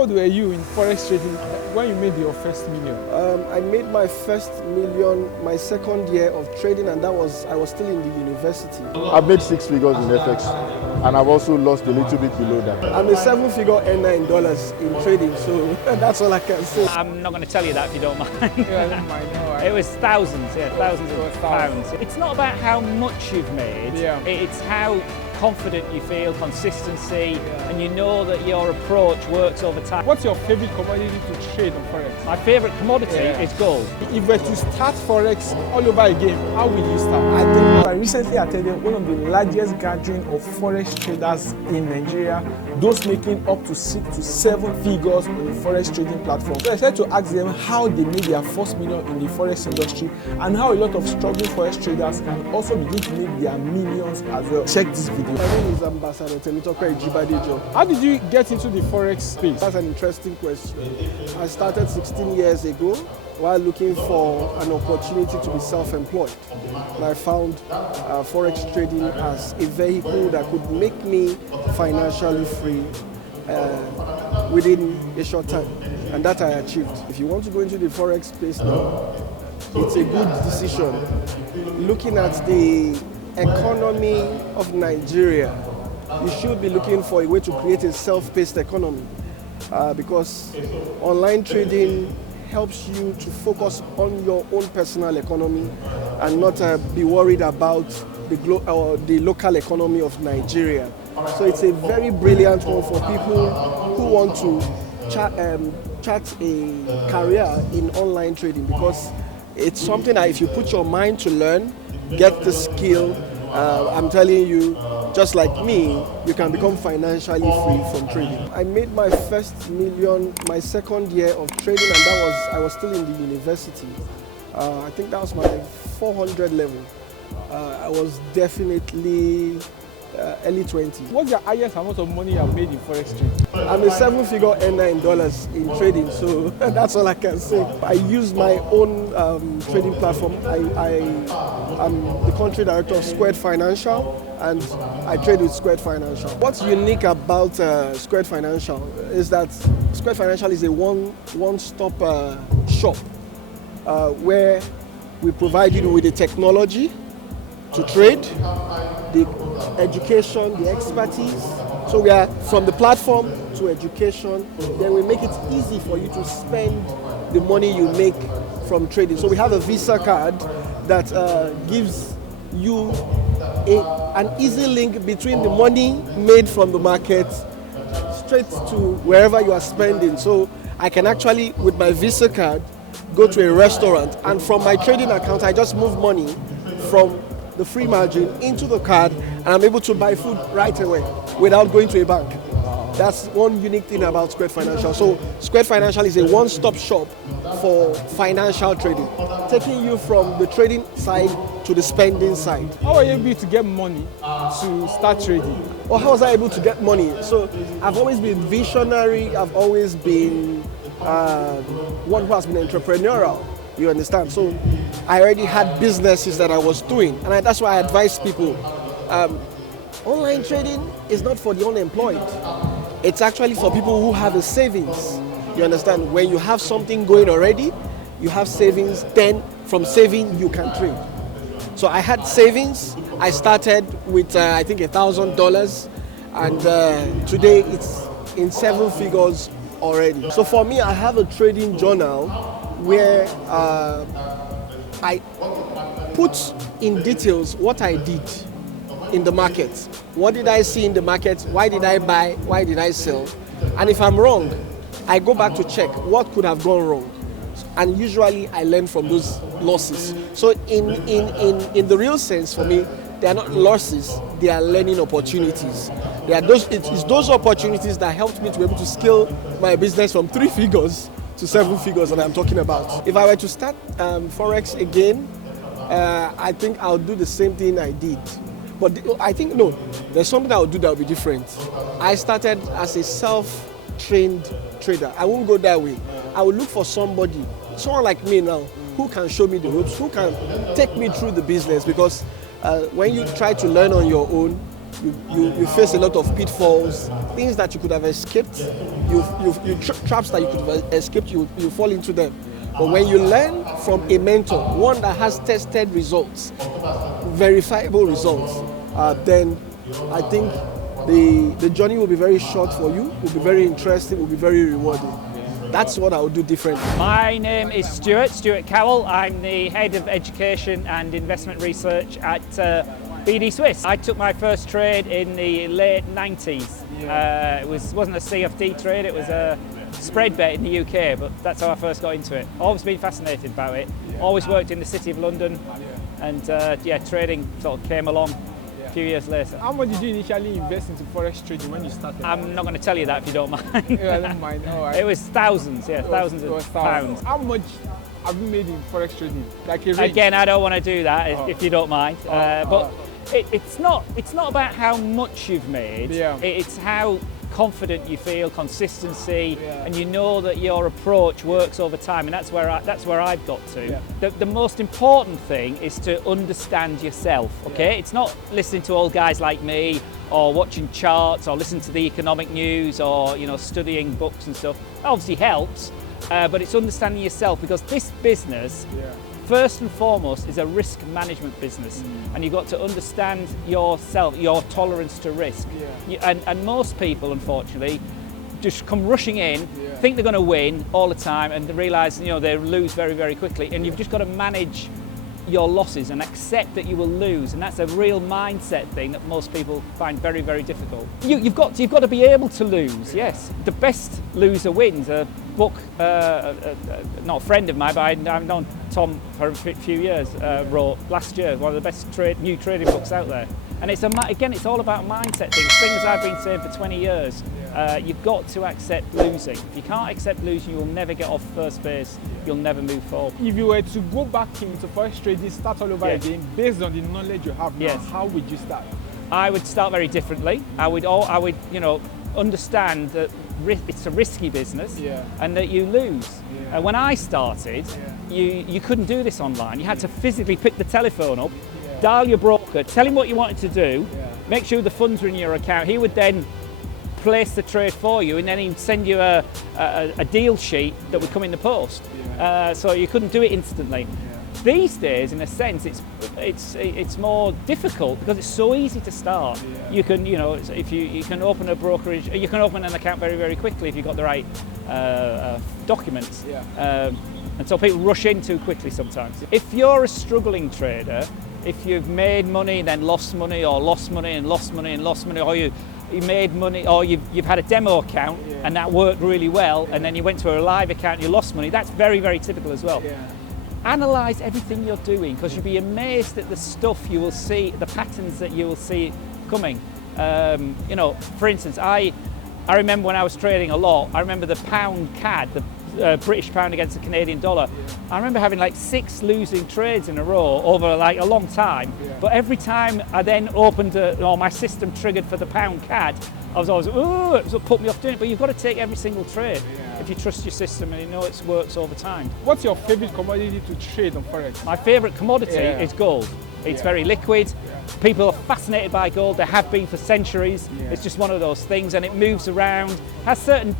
old were you in forex trading when you made your first million? I made my first million my second year of trading, and I was still in the university. I've made 6 figures in FX, and I've also lost a little bit below that. I'm a 7-figure earner in dollars in trading, so that's all I can say. I'm not going to tell you that if you don't mind. Yeah, I don't mind. No, It was thousands, thousands of pounds. It's not about how much you've made, it's how confident you feel, consistency, and you know that your approach works over time. What's your favorite commodity to trade on forex? My favourite commodity is gold. If you were to start forex all over again, how will you start? I think I recently attended one of the largest gatherings of forex traders in Nigeria, those making up to 6 to 7 figures on the forex trading platform. So I tried to ask them how they made their first million in the forex industry and how a lot of struggling forex traders can also begin to make their millions as well. Check this video. My name is Ambassador Temitope Ijibadejo. How did you get into the forex space? That's an interesting question. I started 16 years ago while looking for an opportunity to be self-employed. And I found forex trading as a vehicle that could make me financially free within a short time, and that I achieved. If you want to go into the forex space now, it's a good decision. Looking at the economy of Nigeria, you should be looking for a way to create a self-paced economy because online trading helps you to focus on your own personal economy and not be worried about the local economy of Nigeria. So it's a very brilliant one for people who want to chart a career in online trading, because it's something that if you put your mind to learn, get the skill, I'm telling you, just like me, you can become financially free from trading. I made my first million my second year of trading, and I was still in the university. I think that was my 400 level. I was definitely early 20s. What's your highest amount of money you have made in forex trading? I'm a 7-figure earner in dollars in trading, so that's all I can say. I use my own trading platform. I'm the country director of Squared Financial, and I trade with Squared Financial. What's unique about Squared Financial is that Squared Financial is a one-stop shop where we provide you with the technology to trade, the education, the expertise. So we are from the platform to education, then we make it easy for you to spend the money you make from trading. So we have a Visa card that gives you an easy link between the money made from the market straight to wherever you are spending. So I can actually, with my Visa card, go to a restaurant, and from my trading account, I just move money from the free margin into the card, and I'm able to buy food right away without going to a bank. That's one unique thing about Squared Financial. So Squared Financial is a one-stop shop for financial trading, taking you from the trading side to the spending side. How were you able to get money to start trading? Or how was I able to get money? So I've always been visionary. I've always been one who has been entrepreneurial. You understand? So I already had businesses that I was doing, and that's why I advise people. Online trading is not for the unemployed. It's actually for people who have a savings. You understand? When you have something going already, you have savings, then from saving you can trade. So I had savings. I started with I think $1,000, and today it's in 7 figures already. So for me, I have a trading journal where I put in details what I did in the market. What did I see in the market? Why did I buy? Why did I sell? And if I'm wrong, I go back to check what could have gone wrong. And usually I learn from those losses. So in the real sense for me, they are not losses, they are learning opportunities. It's those opportunities that helped me to be able to scale my business from 3 figures to 7 figures that I'm talking about. If I were to start Forex again, I think I'll do the same thing I did. But I think, no, there's something I'll do that will be different. I started as a self-trained trader. I won't go that way. I will look for someone like me now, who can show me the ropes, who can take me through the business, because when you try to learn on your own, you face a lot of pitfalls, things that you could have escaped, traps that you could have escaped, you fall into them. But when you learn from a mentor, one that has tested results, verifiable results, then I think the journey will be very short for you, will be very interesting, will be very rewarding. That's what I would do differently. My name is Stuart Cowell. I'm the Head of Education and Investment Research at BD Swiss. I took my first trade in the late 90s. It wasn't a CFD trade, it was a spread bet in the UK, but that's how I first got into it. Always been fascinated by it. Always worked in the City of London, and trading sort of came along a few years later. How much did you initially invest into forex trading when you started? I'm not going to tell you that if you don't mind. Yeah, I don't mind. All right. It was thousands, thousands of pounds. How much have you made in forex trading? Like a range? Again, I don't want to do that if you don't mind. But it's not about how much you've made. It's how confident you feel, consistency, and you know that your approach works over time, and that's where I've got to. The most important thing is to understand yourself. Okay, it's not listening to old guys like me, or watching charts, or listening to the economic news, or studying books and stuff. That obviously helps, but it's understanding yourself, because this business, first and foremost, is a risk management business, and you've got to understand yourself, your tolerance to risk. And most people, unfortunately, just come rushing in, think they're going to win all the time, and they realise they lose very, very quickly. And you've just got to manage your losses and accept that you will lose, and that's a real mindset thing that most people find very, very difficult. You've got to be able to lose. Yes, the best loser wins. A book, not a friend of mine, but I've known Tom for a few years, wrote last year, one of the best new trading books out there. And it's all about mindset things I've been saying for 20 years. You've got to accept losing. If you can't accept losing, you'll never get off first base, you'll never move forward. If you were to go back into forex trading, start all over again, based on the knowledge you have now, how would you start? I would start very differently. I would understand that it's a risky business, and that you lose. When I started, you couldn't do this online. You had to physically pick the telephone up, dial your broker, tell him what you wanted to do, make sure the funds were in your account. He would then place the trade for you, and then he'd send you a deal sheet that would come in the post. So you couldn't do it instantly. These days, in a sense, it's more difficult because it's so easy to start. You can, if you can open a brokerage, you can open an account very, very quickly if you've got the right documents. And so people rush in too quickly sometimes. If you're a struggling trader, if you've made money, then lost money, or lost money and lost money and lost money, or you made money, or you've had a demo account and that worked really well, and then you went to a live account and you lost money, that's very, very typical as well. Analyse everything you're doing, because you'll be amazed at the stuff you will see, the patterns that you will see coming. For instance, I remember when I was trading a lot, I remember the pound CAD, the British pound against the Canadian dollar. I remember having like 6 losing trades in a row over like a long time. But every time I then opened, or my system triggered for the pound CAD, I was always, ooh, it was put me off doing it. But you've got to take every single trade if you trust your system and you know it works over time. What's your favorite commodity to trade on forex? My favorite commodity is gold. It's very liquid. People are fascinated by gold. They have been for centuries. It's just one of those things, and it moves around. Has certain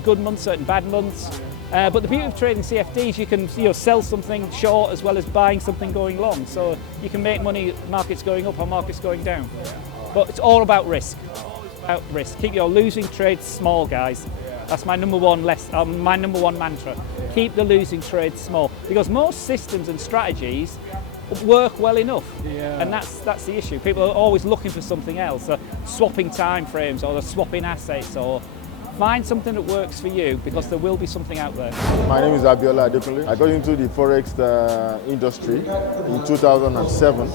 good months, certain bad months. But the beauty of trading CFDs, you can sell something short as well as buying something going long. So you can make money markets going up or markets going down. But it's all about risk. Keep your losing trades small, guys. That's my number one mantra. Keep the losing trades small, because most systems and strategies work well enough, and that's the issue. People are always looking for something else, swapping time frames, or they're swapping assets, or find something that works for you, because there will be something out there. My name is Abiola Adekunle. I got into the forex industry in 2007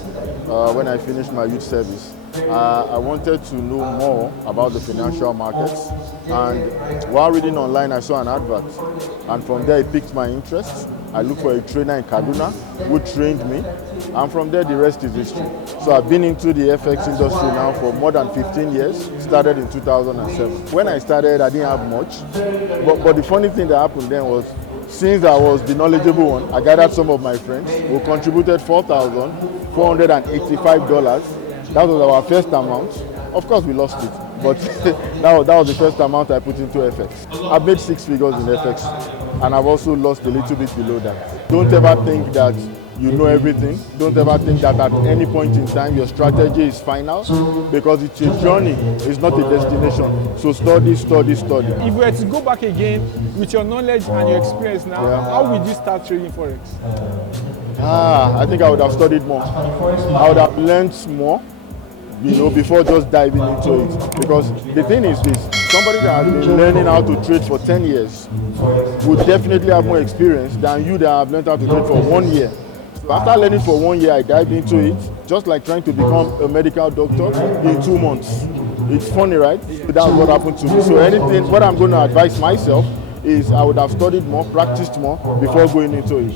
when I finished my youth service. I wanted to know more about the financial markets, and while reading online I saw an advert, and from there it piqued my interest. I looked for a trainer in Kaduna who trained me, and from there the rest is history. So I've been into the FX industry now for more than 15 years, started in 2007. When I started I didn't have much, but the funny thing that happened then was, since I was the knowledgeable one, I gathered some of my friends who contributed $4,485 That was our first amount. Of course, we lost it, but that was the first amount I put into FX. I've made 6 figures in FX, and I've also lost a little bit below that. Don't ever think that you know everything. Don't ever think that at any point in time your strategy is final, because it's a journey, it's not a destination. So study, study, study. If we were to go back again with your knowledge and your experience now, how would you start trading Forex? I think I would have studied more. I would have learned more, before just diving into it. Because the thing is this, somebody that has been learning how to trade for 10 years would definitely have more experience than you that have learned how to trade for 1 year. After learning for 1 year, I dived into it, just like trying to become a medical doctor in 2 months. It's funny, right? That's what happened to me. So what I'm going to advise myself is I would have studied more, practiced more before going into it.